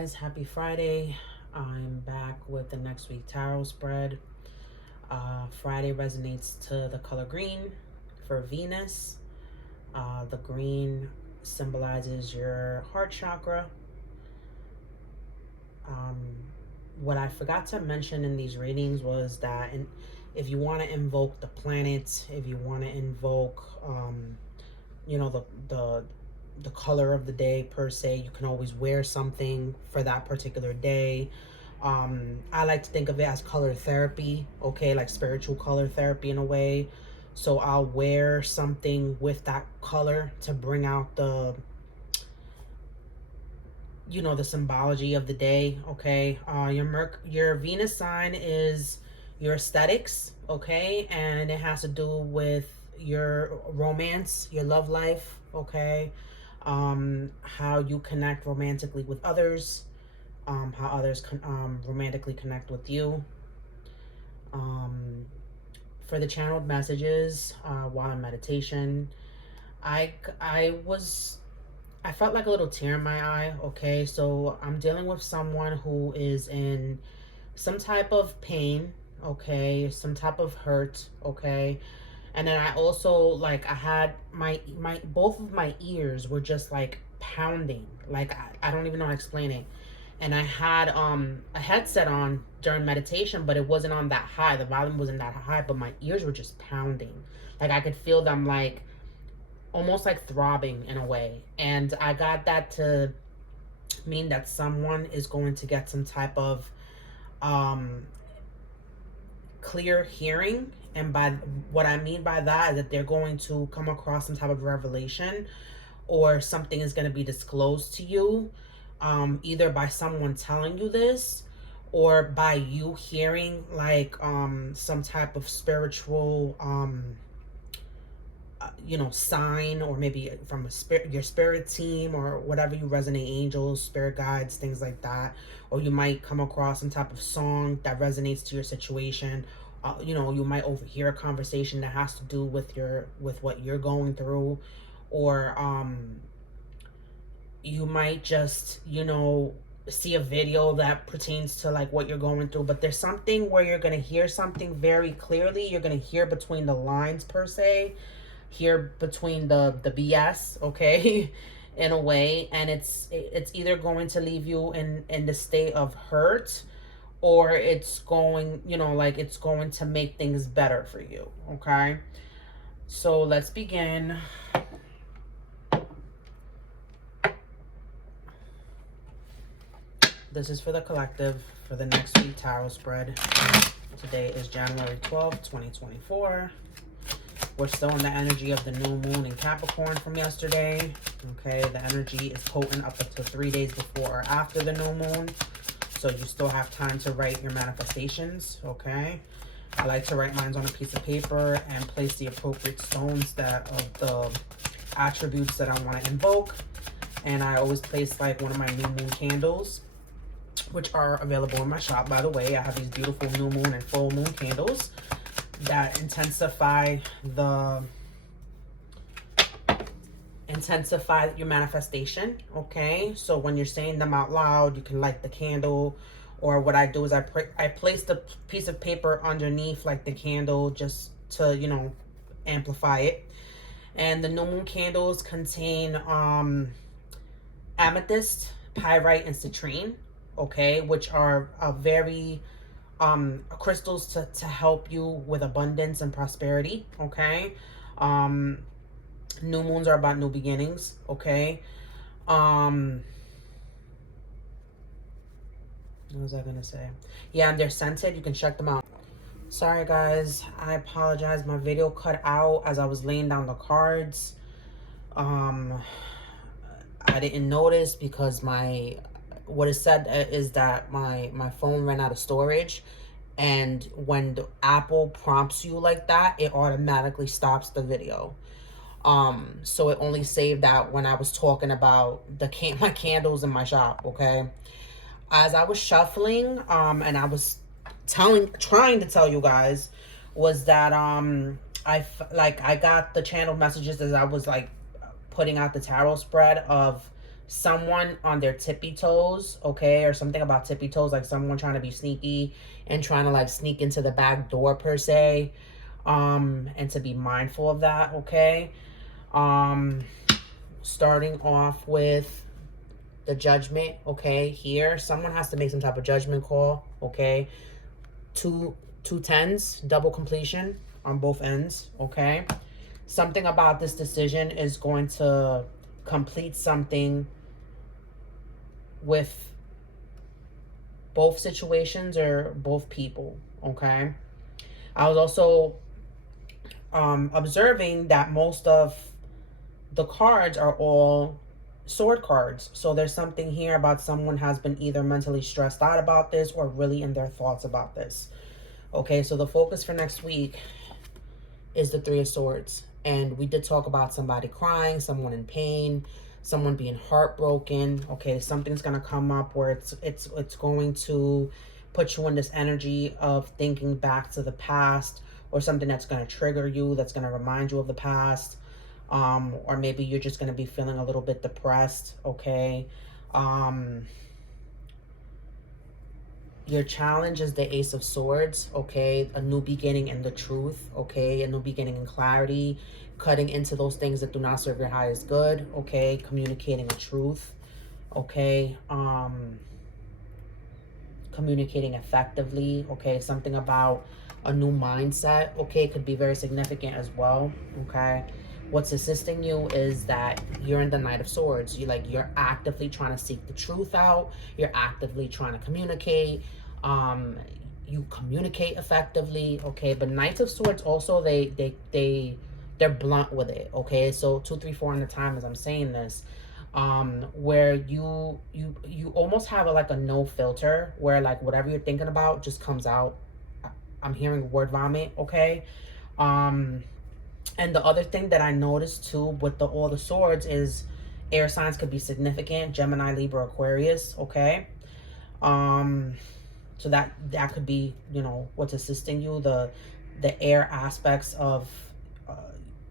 guys, happy Friday. I'm back with the next week tarot spread. Friday resonates to the color green for Venus. The green symbolizes your heart chakra. What I forgot to mention in these readings was that if you want to invoke the planets, if you want to invoke the color of the day per se, you can always wear something for that particular day. I like to think of it as color therapy, okay, like spiritual color therapy in a way. So I'll wear something with that color to bring out the symbology of the day, okay. Your Venus sign is your aesthetics, okay, and it has to do with your romance, your love life, okay. How you connect romantically with others, how others romantically connect with you. For the channeled messages while in meditation, I felt like a little tear in my eye, okay? So I'm dealing with someone who is in some type of pain, okay? Some type of hurt, okay? And then I also, like, I had my both of my ears were just like pounding. Like, I don't even know how to explain it. And I had a headset on during meditation, but it wasn't on that high. The volume wasn't that high, but my ears were just pounding. Like, I could feel them, like, almost like throbbing in a way. And I got that to mean that someone is going to get some type of clear hearing. And by what I mean by that is that they're going to come across some type of revelation, or something is going to be disclosed to you, either by someone telling you this, or by you hearing like some type of spiritual sign, or maybe from your spirit team, or whatever you resonate, angels, spirit guides, things like that. Or you might come across some type of song that resonates to your situation. You might overhear a conversation that has to do with what you're going through, or you might just see a video that pertains to like what you're going through. But there's something where you're going to hear something very clearly. You're going to hear between the lines per se, hear between the BS, okay, in a way. And it's either going to leave you in the state of hurt, or it's going, it's going to make things better for you, okay? So let's begin. This is for the collective for the next week tarot spread. Today is January 12th, 2024. We're still in the energy of the new moon in Capricorn from yesterday. Okay, the energy is potent up until 3 days before or after the new moon. So you still have time to write your manifestations, okay? I like to write mine on a piece of paper and place the appropriate stones of the attributes that I want to invoke. And I always place like one of my new moon candles, which are available in my shop, by the way. I have these beautiful new moon and full moon candles that intensify your manifestation, okay? So when you're saying them out loud, you can light the candle, or what I do is I place the piece of paper underneath like the candle, just to amplify it. And the new moon candles contain amethyst, pyrite, and citrine, okay, which are very crystals to help you with abundance and prosperity, okay? New moons are about new beginnings, okay? What was I gonna say? Yeah, and they're scented. You can check them out. Sorry guys, I apologize. My video cut out as I was laying down the cards. I didn't notice because what is said is that my phone ran out of storage, and when the Apple prompts you like that, it automatically stops the video. So it only saved that when I was talking about my candles in my shop, okay? As I was shuffling, and I was trying to tell you guys, was that I got the channel messages as I was like putting out the tarot spread of someone on their tippy toes, okay, or something about tippy toes, like someone trying to be sneaky and trying to like sneak into the back door per se, and to be mindful of that, okay. Starting off with the Judgment, okay. Here someone has to make some type of judgment call, okay. Two tens, double completion on both ends, okay. Something about this decision is going to complete something with both situations or both people, okay. I was also observing that most of the cards are all sword cards. So there's something here about someone has been either mentally stressed out about this or really in their thoughts about this. Okay, so the focus for next week is the Three of Swords. And we did talk about somebody crying, someone in pain, someone being heartbroken. Okay, something's going to come up where it's going to put you in this energy of thinking back to the past, or something that's going to trigger you, that's going to remind you of the past. Or maybe you're just going to be feeling a little bit depressed, okay. Your challenge is the Ace of Swords, okay. A new beginning in the truth, okay. A new beginning in clarity, cutting into those things that do not serve your highest good, okay. Communicating a truth, okay. Communicating effectively, okay. Something about a new mindset, okay, could be very significant as well, okay. What's assisting you is that you're in the Knight of Swords. You're actively trying to seek the truth out. You're actively trying to communicate. You communicate effectively, okay. But Knights of Swords also, they're blunt with it, okay. So 2, 3, 4 on the time as I'm saying this, where you almost have like a no filter, where like whatever you're thinking about just comes out. I'm hearing word vomit, okay. And the other thing that I noticed too with all the swords is air signs could be significant. Gemini, Libra, Aquarius, okay. So that could be, you know, what's assisting you, the air aspects of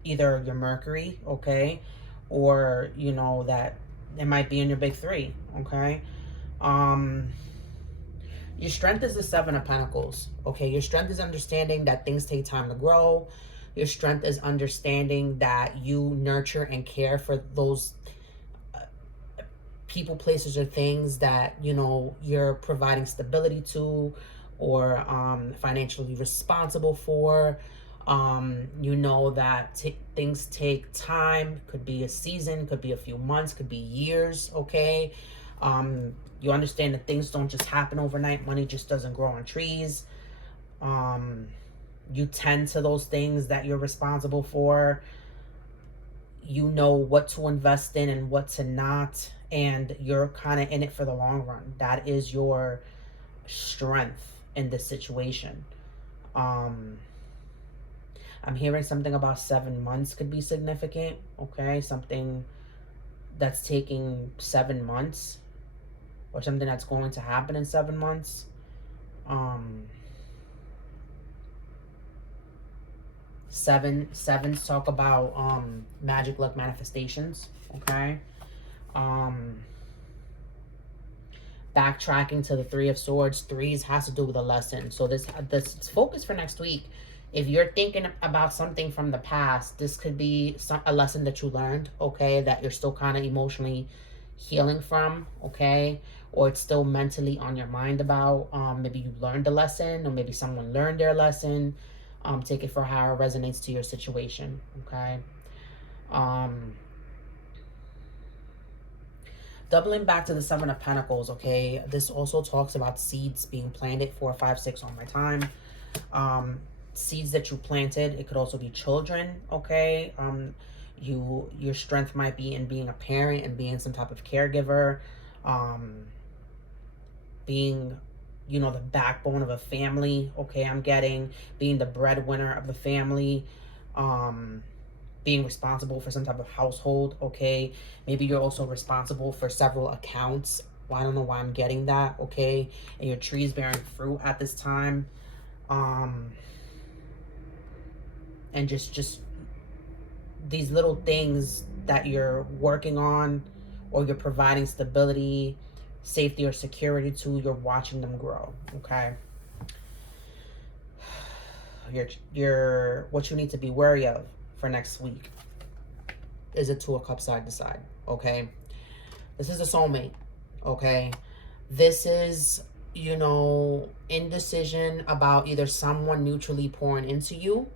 either your Mercury, okay, or you know that it might be in your big three, okay. Your strength is the Seven of Pentacles, okay. Your strength is understanding that things take time to grow. Your strength is understanding that you nurture and care for those people, places, or things that, you know, you're providing stability to, or financially responsible for. You know that things take time. Could be a season, could be a few months, could be years, okay. You understand that things don't just happen overnight. Money just doesn't grow on trees. You tend to those things that you're responsible for. You know what to invest in and what to not, and you're kind of in it for the long run. That is your strength in this situation. I'm hearing something about 7 months could be significant, okay. Something that's taking 7 months, or something that's going to happen in 7 months. Sevens talk about magic, luck, manifestations, okay. Backtracking to the Three of Swords, threes has to do with a lesson. So this focus for next week, if you're thinking about something from the past, this could be a lesson that you learned, okay, that you're still kind of emotionally healing from, okay, or it's still mentally on your mind about. Maybe you learned a lesson, or maybe someone learned their lesson. Take it for how it resonates to your situation, okay. Doubling back to the Seven of Pentacles, okay, this also talks about seeds being planted. 4, 5, 6 on my time. Seeds that you planted. It could also be children, okay. Your strength might be in being a parent and being some type of caregiver, being, you know, the backbone of a family, okay. I'm getting being the breadwinner of the family, being responsible for some type of household, okay. Maybe you're also responsible for several accounts. Well, I don't know why I'm getting that, okay. And your tree is bearing fruit at this time. And just these little things that you're working on, or you're providing stability, safety, or security to. You're watching them grow, okay? What you need to be wary of for next week is a Two of Cups side to side, okay? This is a soulmate, okay? This is, you know, indecision about either someone mutually pouring into you,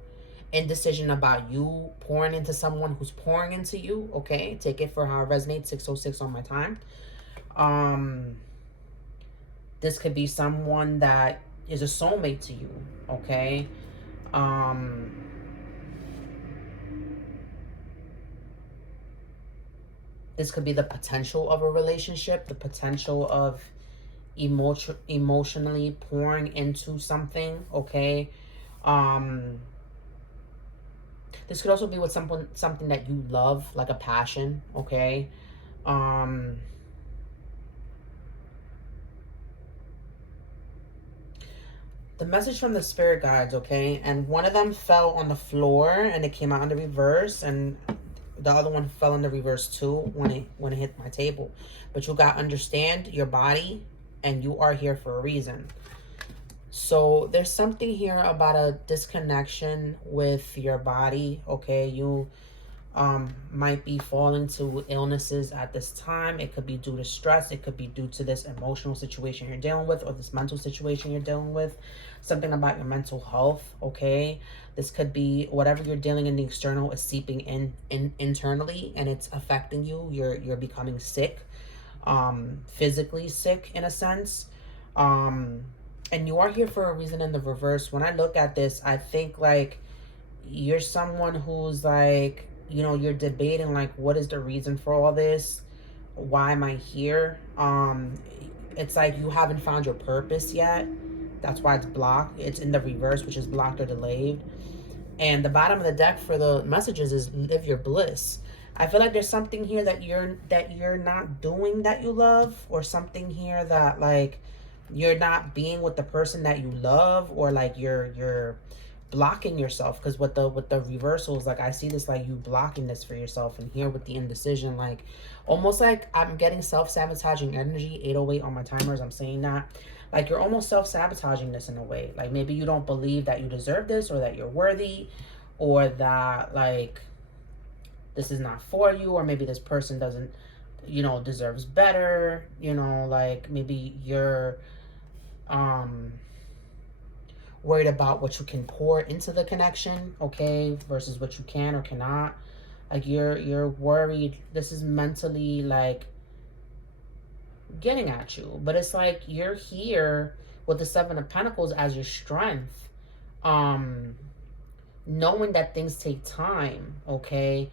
indecision about you pouring into someone who's pouring into you, okay? Take it for how it resonates, 606 on my time. This could be someone that is a soulmate to you, okay? This could be the potential of a relationship, the potential of emotionally pouring into something, okay? This could also be with something that you love, like a passion, okay? The message from the spirit guides, okay? And one of them fell on the floor and it came out in the reverse, and the other one fell in the reverse too when it hit my table. But you got to understand your body, and you are here for a reason. So there's something here about a disconnection with your body, okay? You might be falling to illnesses at this time. It could be due to stress. It could be due to this emotional situation you're dealing with, or this mental situation you're dealing with. Something about your mental health, okay? This could be whatever you're dealing in the external is seeping in internally, and it's affecting you. You're becoming sick, physically sick in a sense. And you are here for a reason in the reverse. When I look at this, I think like you're someone who's like, you know, you're debating like, what is the reason for all this? Why am I here? It's like you haven't found your purpose yet. That's why it's blocked. It's in the reverse, which is blocked or delayed. And the bottom of the deck for the messages is live your bliss. I feel like there's something here that you're not doing that you love, or something here that like you're not being with the person that you love, or like you're blocking yourself. Because with the reversals, like I see this like you blocking this for yourself. And here with the indecision, like almost like I'm getting self-sabotaging energy. 808 on my timers, I'm saying that like you're almost self-sabotaging this in a way. Like maybe you don't believe that you deserve this, or that you're worthy, or that like this is not for you, or maybe this person doesn't, you know, deserves better, you know, like maybe you're worried about what you can pour into the connection, okay, versus what you can or cannot. Like you're worried. This is mentally like getting at you, but it's like you're here with the Seven of Pentacles as your strength, knowing that things take time, okay.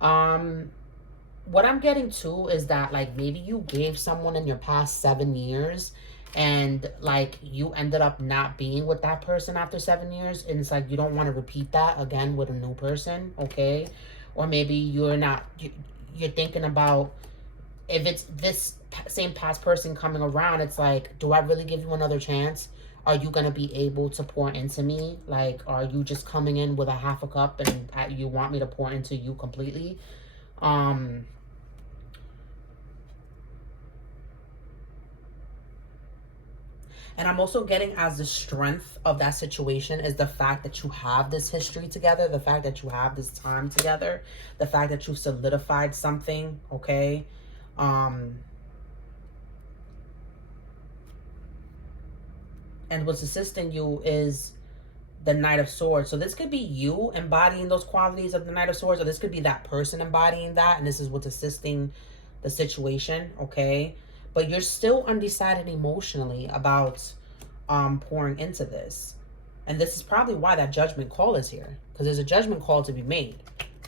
What I'm getting to is that like maybe you gave someone in your past 7 years, and like you ended up not being with that person after 7 years, and it's like you don't want to repeat that again with a new person, okay. Or maybe you're thinking about, if it's this same past person coming around, it's like, do I really give you another chance? Are you going to be able to pour into me? Like, are you just coming in with a half a cup and you want me to pour into you completely? And I'm also getting, as the strength of that situation is the fact that you have this history together, the fact that you have this time together, the fact that you've solidified something, okay? And what's assisting you is the Knight of Swords. So this could be you embodying those qualities of the Knight of Swords, or this could be that person embodying that, and this is what's assisting the situation, okay? But you're still undecided emotionally about pouring into this. And this is probably why that judgment call is here, because there's a judgment call to be made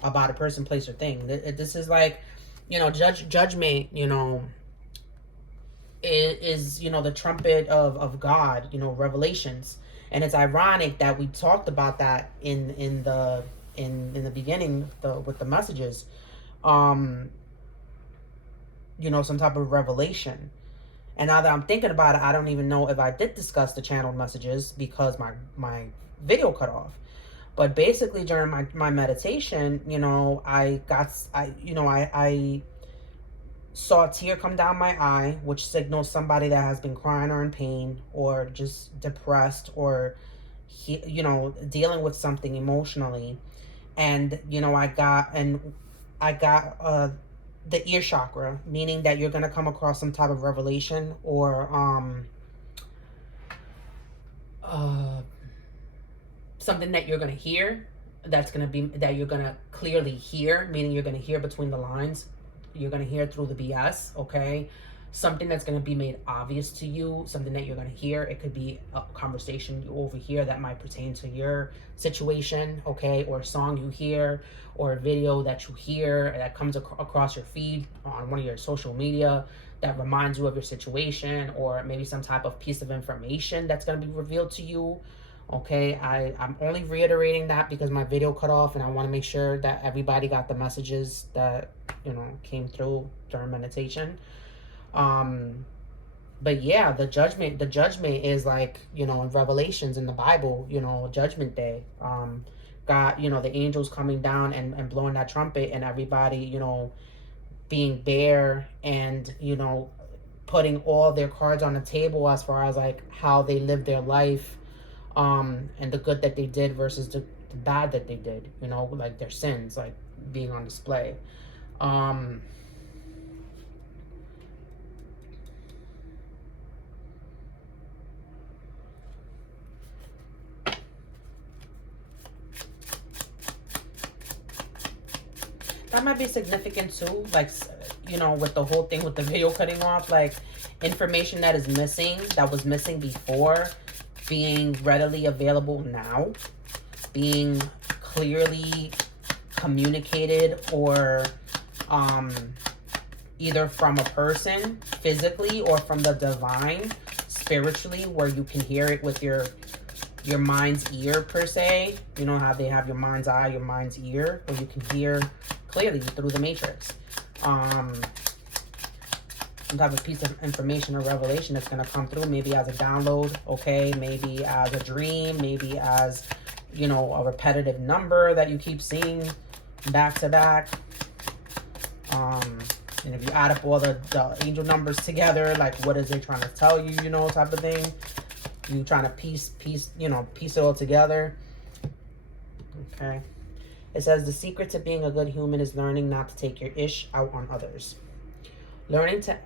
about a person, place, or thing. This is like, you know, judgment, you know, is, you know, the trumpet of God, you know, Revelations. And it's ironic that we talked about that in the beginning with the messages. You know, some type of revelation. And now that I'm thinking about it, I don't even know if I did discuss the channeled messages because my video cut off. But basically during my meditation, you know, I Saw a tear come down my eye, which signals somebody that has been crying or in pain or just depressed or, dealing with something emotionally. And, I got the ear chakra, meaning that you're going to come across some type of revelation or something that you're going to hear that you're going to clearly hear, meaning you're going to hear between the lines. You're going to hear through the BS, okay? Something that's going to be made obvious to you, something that you're going to hear. It could be a conversation you overhear that might pertain to your situation, okay? Or a song you hear, or a video that you hear that comes across your feed on one of your social media that reminds you of your situation, or maybe some type of piece of information that's going to be revealed to you. Okay, I'm only reiterating that because my video cut off and I want to make sure that everybody got the messages that, came through during meditation. But yeah, the judgment is like, in Revelations in the Bible, Judgment Day. God, the angels coming down and blowing that trumpet and everybody, being bare and, putting all their cards on the table as far as like how they lived their life. And the good that they did versus the bad that they did, like their sins, like being on display. That might be significant too, like, with the whole thing with the video cutting off, like information that is missing, that was missing before, being readily available now, being clearly communicated or either from a person physically or from the divine spiritually, where you can hear it with your mind's ear per se. You know how they have your mind's eye, your mind's ear, where you can hear clearly through the matrix. Some type of piece of information or revelation that's going to come through, maybe as a download, okay, maybe as a dream, maybe as, a repetitive number that you keep seeing back to back. And if you add up all the angel numbers together, like what is it trying to tell you, type of thing. You trying to piece it all together. Okay. It says the secret to being a good human is learning not to take your ish out on others. Learning to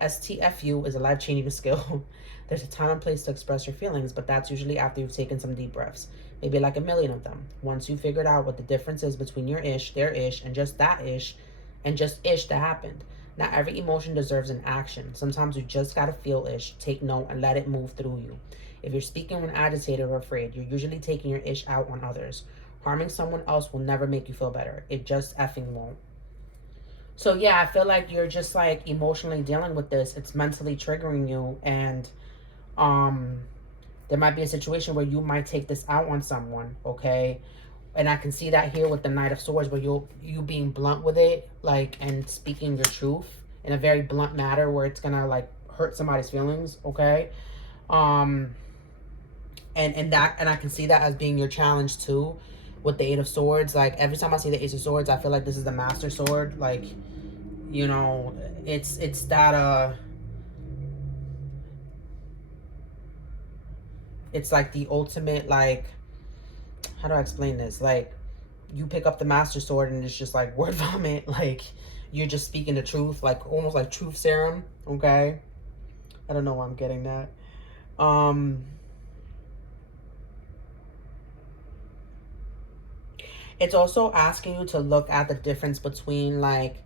STFU is a life-changing skill. There's a time and place to express your feelings, but that's usually after you've taken some deep breaths. Maybe like a million of them. Once you figured out what the difference is between your ish, their ish, and just that ish, and just ish that happened. Not every emotion deserves an action. Sometimes you just gotta feel ish, take note, and let it move through you. If you're speaking when agitated or afraid, you're usually taking your ish out on others. Harming someone else will never make you feel better. It just effing won't. So yeah, I feel like you're just like emotionally dealing with this. It's mentally triggering you, and there might be a situation where you might take this out on someone, okay? And I can see that here with the Knight of Swords, where you being blunt with it, like, and speaking your truth in a very blunt manner where it's gonna like hurt somebody's feelings, okay? And I can see that as being your challenge too, with the Eight of Swords. Like every time I see the Ace of Swords, I feel like this is the Master Sword. Like, it's that it's like the ultimate, like, how do I explain this? Like, you pick up the Master Sword and it's just like word vomit. Like, you're just speaking the truth, like almost like truth serum, okay? I don't know why I'm getting that. It's also asking you to look at the difference between like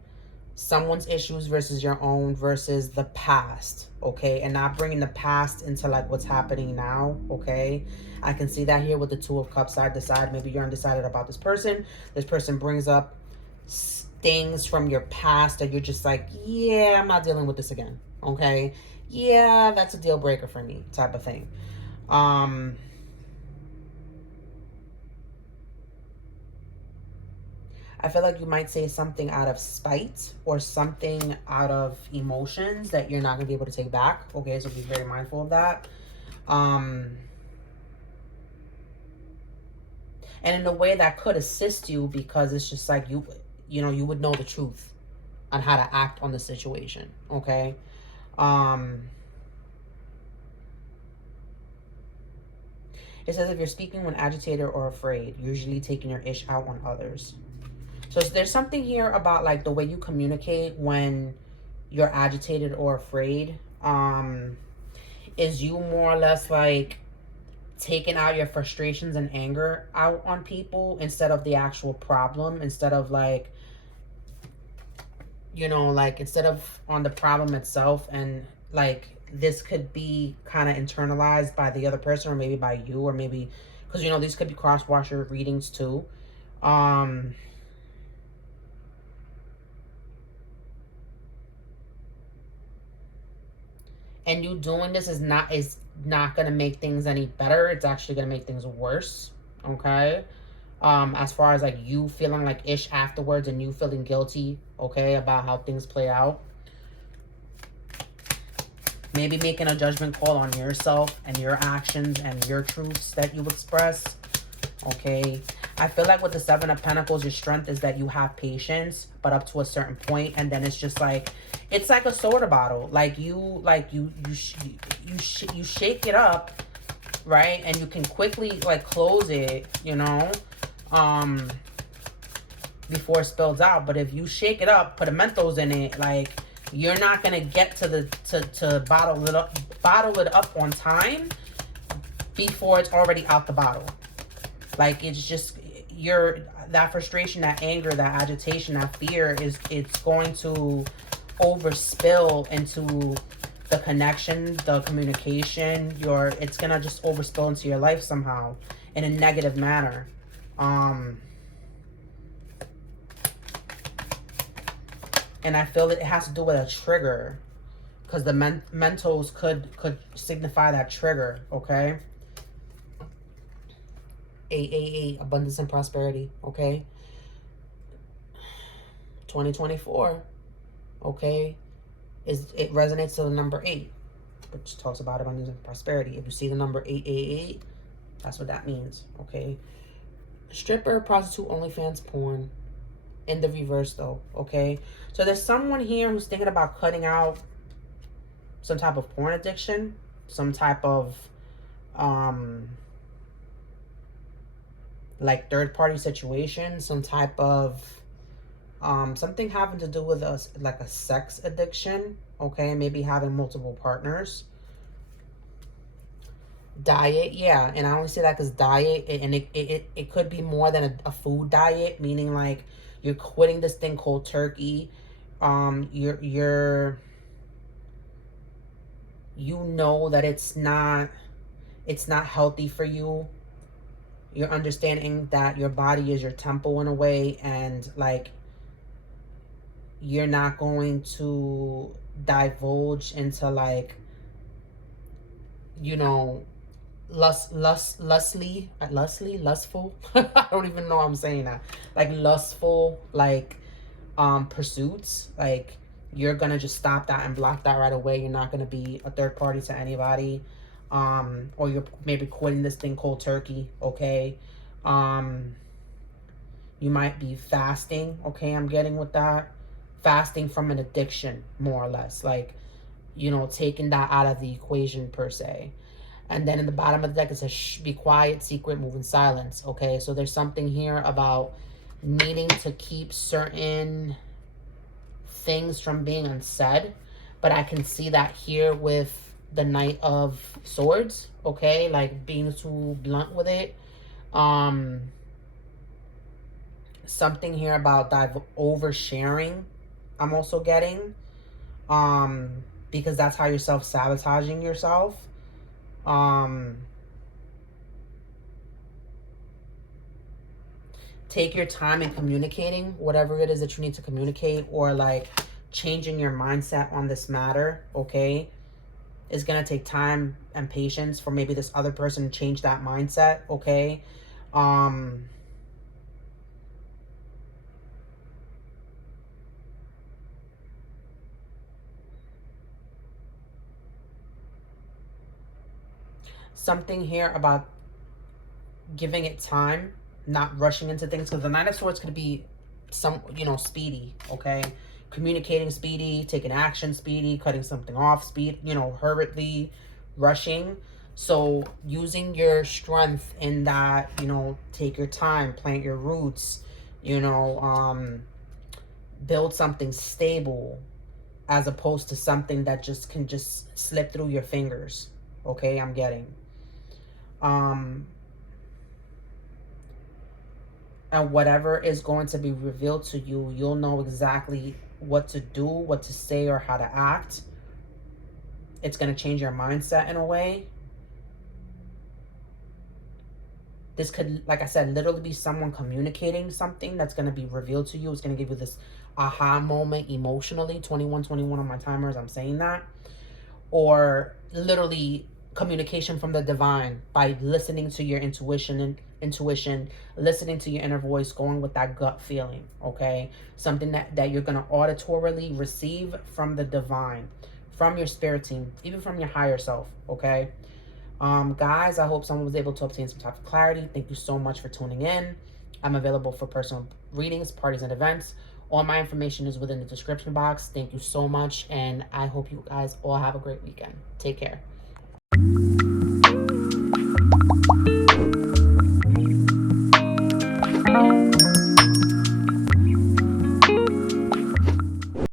someone's issues versus your own versus the past, okay? And not bringing the past into like what's happening now, okay? I can see that here with the Two of Cups side to side. Maybe you're undecided about this person. This person brings up things from your past that you're just like, yeah, I'm not dealing with this again, okay? Yeah, that's a deal breaker for me, type of thing. I feel like you might say something out of spite or something out of emotions that you're not going to be able to take back. Okay, so be very mindful of that. And in a way that could assist you, because it's just like you would know the truth on how to act on the situation, okay? It says if you're speaking when agitated or afraid, usually taking your ish out on others. So there's something here about like the way you communicate when you're agitated or afraid. Is you more or less like taking out your frustrations and anger out on people instead of the actual problem, instead of like, you know, like instead of on the problem itself. And like this could be kind of internalized by the other person, or maybe by you, or maybe because, you know, these could be cross-washer readings too. And you doing this is not going to make things any better. It's actually going to make things worse, okay? As far as like you feeling like ish afterwards and you feeling guilty, okay, about how things play out. Maybe making a judgment call on yourself and your actions and your truths that you express, okay? I feel like with the Seven of Pentacles, your strength is that you have patience, but up to a certain point, and then it's just like, it's like a soda bottle. Like you shake it up, right? And you can quickly like close it, you know, before it spills out. But if you shake it up, put a Mentos in it, like you're not gonna get to the to bottle it up on time before it's already out the bottle. Like it's just that frustration, that anger, that agitation, that fear it's going to overspill into the connection, the communication. It's gonna just overspill into your life somehow in a negative manner. And I feel that it has to do with a trigger, because the Mentos could signify that trigger, okay? 888, abundance and prosperity, okay? 2024, okay? It resonates to the number 8, which talks about abundance and prosperity. If you see the number 888, that's what that means, okay? Stripper, prostitute, OnlyFans, porn. In the reverse though, okay? So there's someone here who's thinking about cutting out some type of porn addiction, some type of like third-party situation, some type of something having to do with like a sex addiction, okay? Maybe having multiple partners. Diet, yeah, and I only say that because diet, and it could be more than a food diet, meaning like you're quitting this thing called turkey. You know that it's not healthy for you. You're understanding that your body is your temple in a way, and like you're not going to divulge into like, you know, lustful. I don't even know how I'm saying that. Like lustful, like pursuits. Like you're gonna just stop that and block that right away. You're not gonna be a third party to anybody. Or you're maybe quitting this thing called turkey, okay? You might be fasting, okay? I'm getting with that. Fasting from an addiction, more or less. Like, you know, taking that out of the equation per se. And then in the bottom of the deck, it says, shh, be quiet, secret, move in silence. Okay, so there's something here about needing to keep certain things from being unsaid. But I can see that here with the Knight of Swords. Okay, like being too blunt with it. Something here about oversharing, I'm also getting. Because that's how you're self-sabotaging yourself. Take your time in communicating whatever it is that you need to communicate, or like changing your mindset on this matter, okay? It's gonna take time and patience for maybe this other person to change that mindset, okay? Something here about giving it time, not rushing into things, because the Nine of Swords could be some, you know, speedy, okay? communicating speedy, taking action speedy, cutting something off speed, you know, hurriedly, rushing. So using your strength in that, you know, take your time, plant your roots, you know, build something stable, as opposed to something that just can just slip through your fingers. Okay, I'm getting. And whatever is going to be revealed to you, you'll know exactly what to do, what to say, or how to act. It's going to change your mindset in a way. This could, like I said, literally be someone communicating something that's going to be revealed to you. It's going to give you this aha moment emotionally. 2121 on my timer as I'm saying that. Or literally communication from the divine by listening to your intuition, listening to your inner voice, going with that gut feeling, okay? Something that you're going to auditorily receive from the divine, from your spirit team, even from your higher self, okay? Guys, I hope someone was able to obtain some type of clarity. Thank you so much for tuning in. I'm available for personal readings, parties, and events. All my information is within the description box. Thank you so much, and I hope you guys all have a great weekend. Take care.